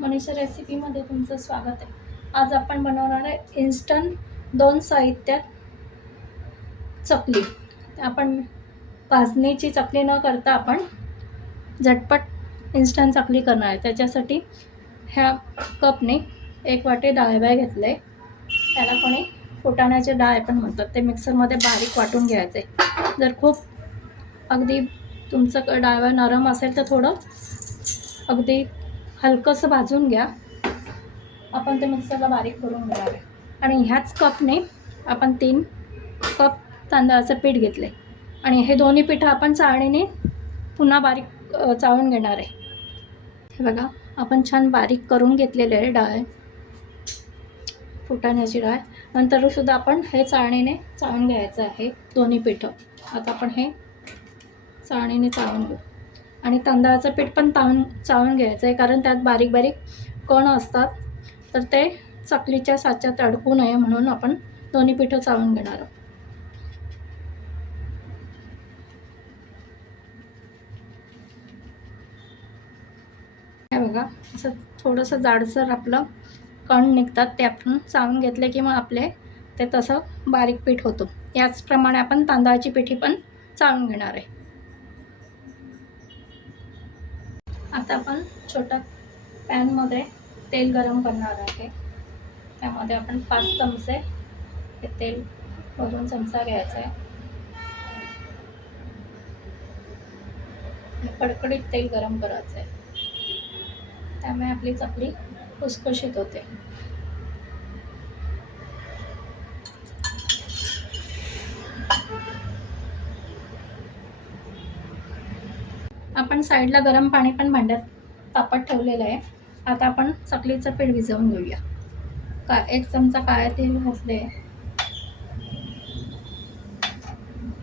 मनीषा रेसिपीमध्ये तुमचं स्वागत आहे। आज आपण बनवणार आहे इन्स्टंट 2 साहित्यात चकली। आपण भाजणीची चकली न करता आपण झटपट इन्स्टंट चकली करणार आहे। त्याच्यासाठी ह्या कपने 1 वाटी डाळ घेतले, त्याला कोणी फुटाण्याची डाळ पण म्हणतात। ते मिक्सरमध्ये बारीक वाटून घ्यायचे। जर खूप अगदी तुमचं डाळ नरम असेल तर थोडं अगदी हलकंसं भाजून घ्या। आपण ते मिक्सरला बारीक करून घेणार आहे। आणि ह्याच कपने आपण 3 कप तांदळाचं पीठ घेतले आणि हे दोन्ही पीठ आपण चाळणीने पुन्हा बारीक चाळून घेणार आहे। हे बघा, आपण छान बारीक करून घेतलेले आहे डाळ, फुटाण्याची डाळ। नंतर सुद्धा आपण हे चाळणीने चाळून घ्यायचं आहे दोन्ही पीठ। आता आपण हे चाळणीने चाळून घेऊ आणि तांदळाचं पीठ पण चाळून घ्यायचं आहे, कारण त्यात बारीक बारीक कण असतात, तर ते चकलीच्या साच्यात अडकू नये म्हणून आपण दोन्ही पीठ चाळून घेणार आहोत। हे बघा, असं थोडंसं जाडसर आपलं कण निघतात, ते आपण चाळून घेतले की मग आपले ते तसं बारीक पीठ होतं। याचप्रमाणे आपण तांदळाची पिठी पण चाळून घेणार आहे। आता आपण छोट्या पॅनमध्ये तेल गरम करणार आहे। त्यामध्ये आपण 5 चमचे हे तेल वरून चमचा घ्यायचा आहे। कडकडीत तेल गरम करायचं आहे, त्यामुळे आपली चकली खुसखुशीत होते। आपण साईडला गरम पाणी पण भांड्यात तापत ठेवलेलं आहे। आता आपण चकलीचं पीठ भिजवून घेऊया। 1 चमचा काळे तेल घातले,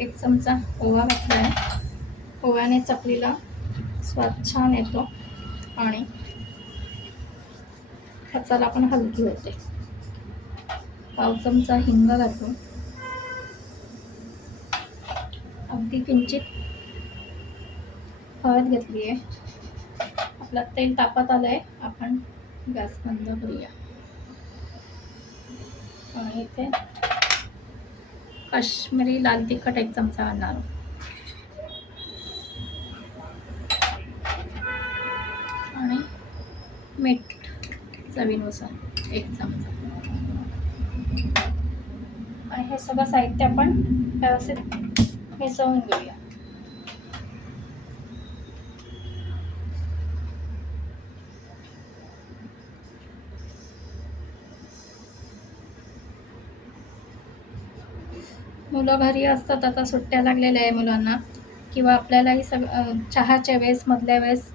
1 चमचा ओवा घातला आहे। ओव्याने चकलीला स्वाद छान येतो आणि पचायला पण हलकी होते। 1/2 चमचा हिंग घालून अगदी किंचित हळद घेतली आहे। आपलं तेल तापत आलंय, आपण गॅस बंद करूया आणि इथे काश्मीरी लाल तिखट 1 चमचा घालणार आणि मीठ चवीनुसार 1 चमचा। आणि हे सगळं साहित्य आपण व्यवस्थित मिसळून घेऊया। मुलं घरी असतात, आता सुट्ट्या लागलेल्या आहे मुलांना, किंवा आपल्यालाही चहाच्या वेळेस, मधल्या वेळेस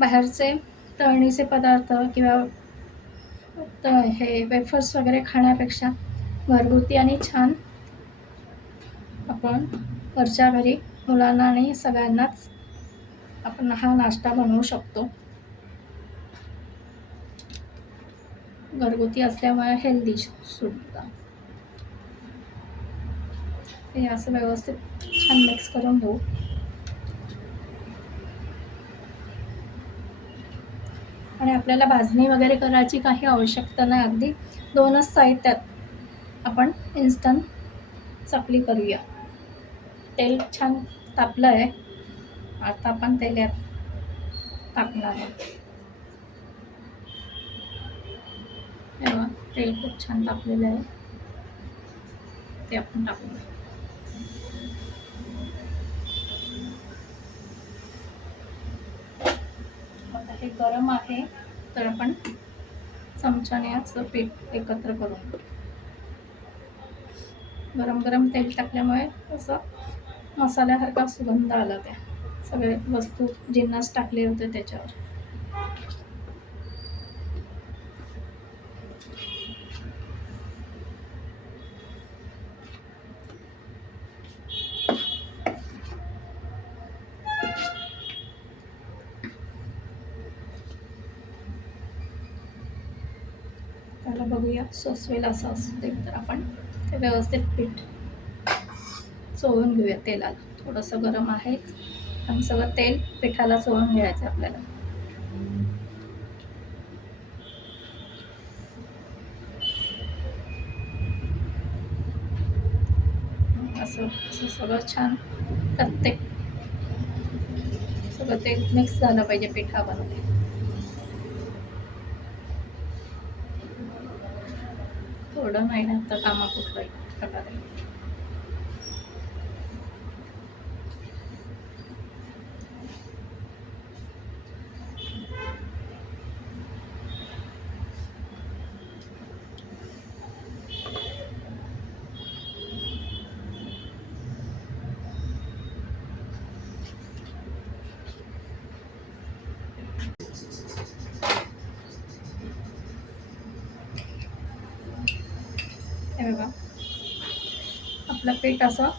बाहेरचे तळणीचे पदार्थ किंवा हे वेफर्स वगैरे खाण्यापेक्षा घरगुती आणि छान आपण घरच्या घरी मुलांना आणि सगळ्यांनाच आपण हा नाश्ता बनवू शकतो। घरगुती असल्यामुळे हेल्दी सुद्धा। हे असं व्यवस्थित छान मिक्स करून घेऊ। आणि आपल्याला भाजणी वगैरे करायची काही आवश्यकता नाही, अगदी 2च साहित्यात आपण इन्स्टंट चकली करूया। तेल छान तापलं आहे, आता आपण तेल यात टाकणार आहे। तेल खूप छान तापलेलं आहे, ते आपण टाकूया। आता हे गरम आहे, तर आपण चमच्याने असं पीठ एकत्र करून, गरम गरम तेल टाकल्यामुळे असं मसाल्यासारखा सुगंध आला, त्या सगळे वस्तू जिन्नस टाकले होते त्याच्यावर। त्याला बघूया सोसवेल असं असते, तर आपण ते व्यवस्थित पीठ चोळून घेऊया तेलाला। थोडंसं गरम आहे आणि सगळं तेल पिठाला चोळून घ्यायचं आपल्याला। घ्यायचं. असं सगळं छान प्रत्येक सगळं ते मिक्स झालं पाहिजे पिठामध्ये. थोडं मेहनत तर कामा कुठलंही प्रकारे. हे बघा, आपलं पीठ असं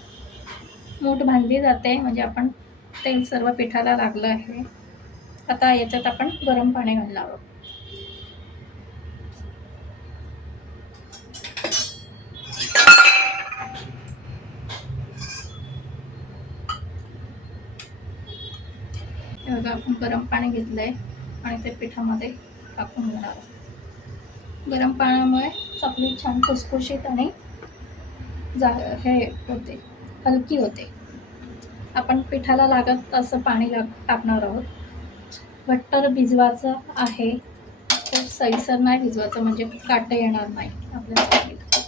मूठ बांधली जाते, म्हणजे आपण तेल सर्व पिठाला लागलं आहे. आता याच्यात आपण गरम पाणी घालणार आहोत. हे बघा, आपण गरम पाणी घेतलंय आणि ते पिठामध्ये टाकून घेणार आहोत. गरम पाण्यामुळे चकली छान खुसखुशीत आणि हे होते, हलकी होते. आपण पिठाला लागत असं पाणी टाकणार आहोत. घट्ट भिजवायचं आहे, खूप सैसर नाही भिजवायचं, म्हणजे काटे येणार नाही आपल्या चकलीला.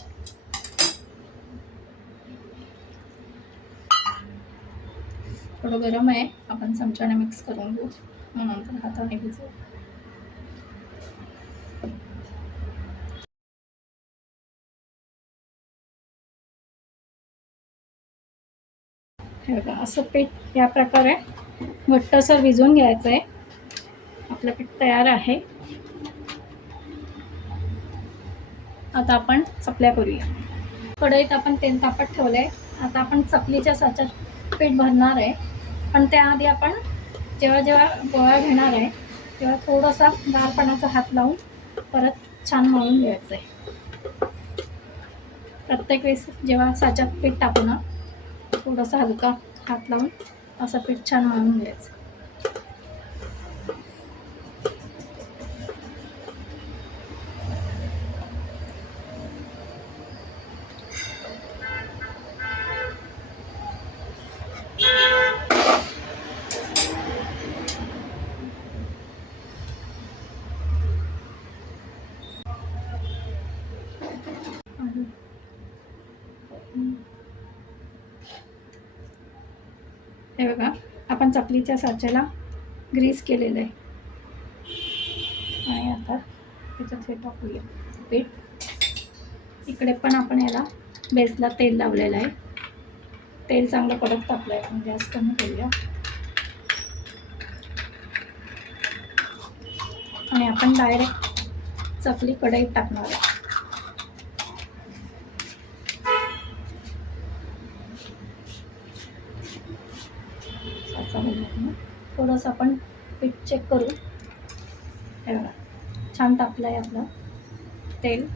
थोडं गरम आहे, आपण चमच्याने मिक्स करून घेऊ, नंतर हाताने भिजवू. हे बघा, असं पीठ या प्रकारे घट्टसर भिजवून घ्यायचं आहे. आपलं पीठ तयार आहे. आता आपण चकल्या करूया. कढईत आपण तेल तापत ठेवलंय. आता आपण चकलीच्या साच्यात पीठ भरणार आहे, पण त्याआधी आपण जेव्हा गोळा घेणार आहे तेव्हा थोडासा गारपणाचा हात लावून परत छान मळून घ्यायचं आहे. प्रत्येक वेळेस जेव्हा साच्यात पीठ टाकू ना, थोडासा हलका हात लावून असं पीठ छान मळून घ्यायचं. हे बघा, आपण चकलीच्या साच्याला ग्रीस केलेलं आहे आणि आता त्याच्यात हे टाकूया पीठ. इकडे पण आपण याला बेसला तेल लावलेलं आहे. तेल चांगलं कडक तापलं आहे, आपण गॅस कमी करूया आणि आपण डायरेक्ट चकली कढईत टाकणार आहे. थोडंसं आपण पीठ चेक करू. हे बघा, छान तापलं आहे आपलं तेल.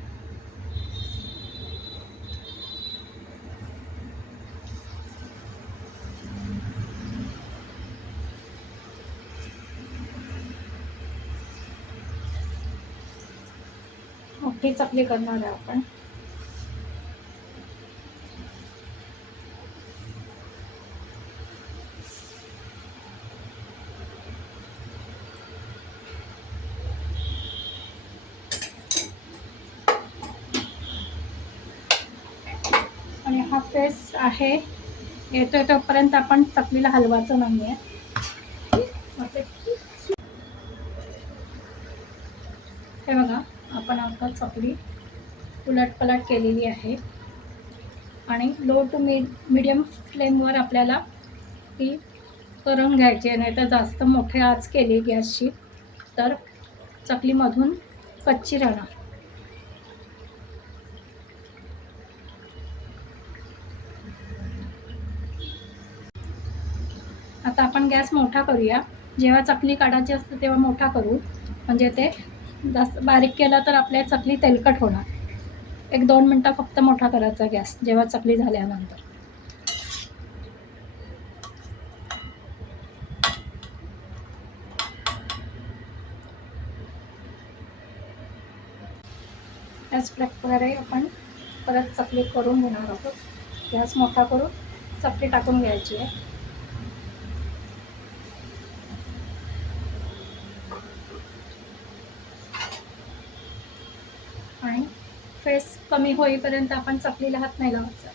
मोठी चकली करणार आहे आपण. आणि हा फेस आहे येतोय तोपर्यंत आपण चकलीला हलवायचं नाही आहे. हे बघा, आपण आता चकली उलटपलट केलेली आहे आणि लो टू मीडियम फ्लेमवर आपल्याला ती करून घ्यायची आहे, नाही तर जास्त मोठे आच केली गॅसची तर चकलीमधून कच्ची राहणार. आता आपण गॅस मोठा करूया. जेव्हा चकली काढायची असते तेव्हा मोठा करू, म्हणजे ते जास्त बारीक केला तर आपल्या चकली तेलकट होणार. 1-2 मिनटं फक्त मोठा करायचा गॅस जेव्हा चकली झाल्यानंतर. त्याच प्रकारे आपण परत चकली करून घेणार आहोत. गॅस मोठा करू चकली टाकून घ्यायची आहे. आणि फेस कमी होईपर्यंत आपण चकलीला हात नाही लावायचा.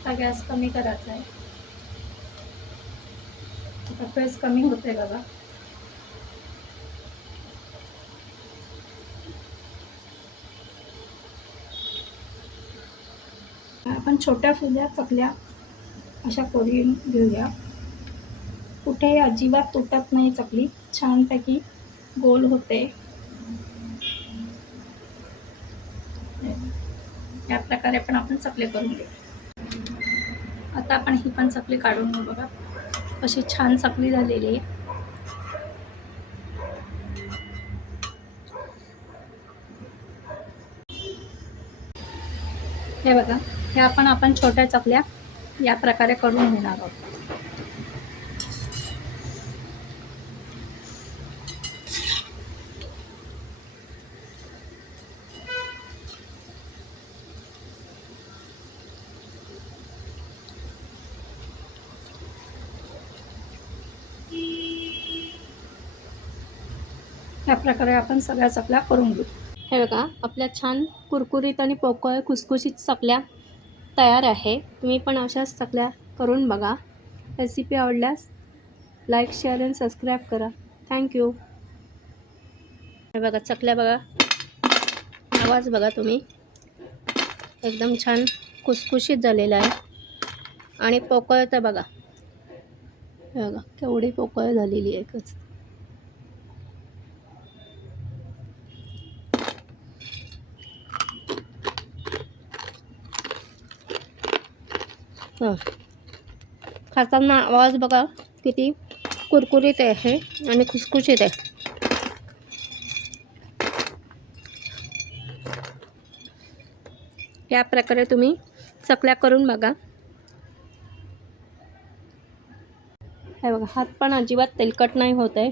आता गॅस कमी करायचा आहे. आता फेस कमी होते बघा. आपण छोट्या फुल्या चकल्या अशा करून घेऊया. कुठेही अजिबात तुटत नाही चकली, छानपैकी गोल होते. या प्रकारे पण आपण चकली करून घेऊ. आता आपण ही पण चकली काढून घेऊ बघा. अशी छान चकली झालेली आहे. हे बघा, हे आपण छोट्या चकल्या या प्रकारे करून घेणार आहोत. या प्रकारे आपण सगळ्या चकल्या करून घेऊ. हे बघा, आपल्या छान कुरकुरीत आणि पोकळ खुसखुशीत चकल्या तयार आहे. तुम्ही पण अशाच चकल्या करून बघा. रेसिपी आवडल्यास लाईक, शेअर आणि सबस्क्राईब करा. थँक्यू. हे बघा चकल्या बघा, आवाज बघा तुम्ही, एकदम छान खुसखुशीत झालेला आहे. आणि पोकळ तर बघा, हे बघा केवढी पोकळ झालेली आहे. एकच खाताना आवाज बघा किती कुरकुरीत आहे आणि खुसखुशीत आहे. या प्रकारे तुम्ही चकल्या करून बघा. हे बघा, हात पण अजिबात तेलकट नाही होत आहे.